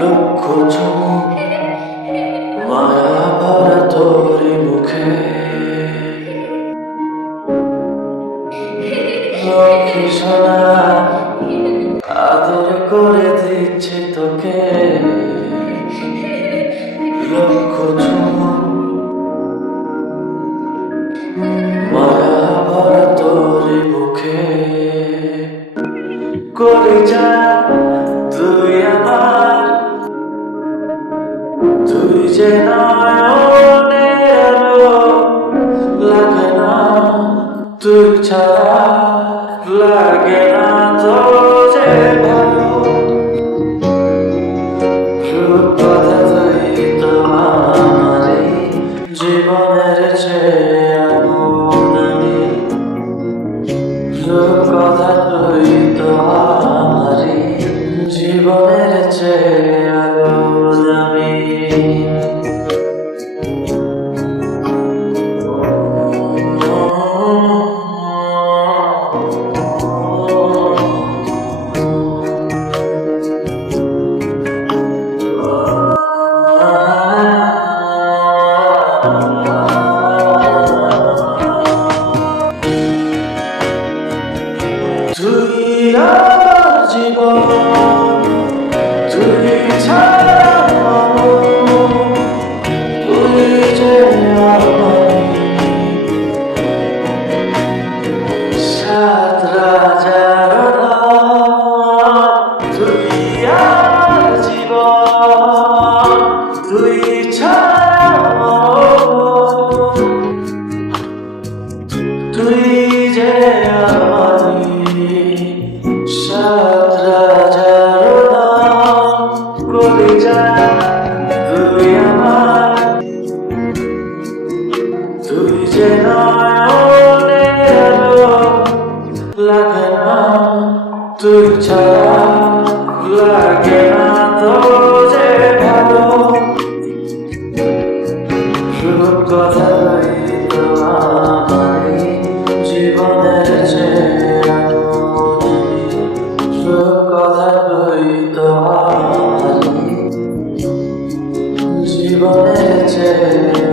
লক্ষ চুমু মায়া ভরা তোরে মুখে। লক্ষ্মী সোনা আদরে যে নয়নের লাগে না তুই ছাড়া লাগে না তো যে ভালো রূপ কথা তুই তোমার জীবনের চেয়ে তুই ছাড়া লাগে না তো যে ভালো। শুধু কথাই তোমার জীবনের চেয়ে শুধু কথাই তোমার জীবনের চেয়ে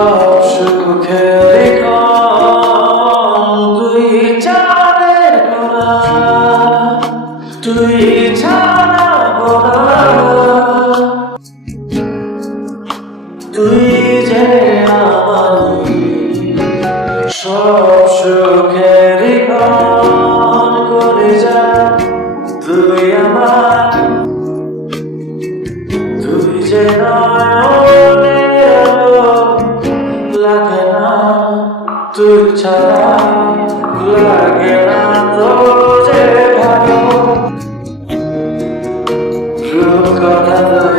oh. 뚜처럼 굴하게 놔둬 제발요 죽어나도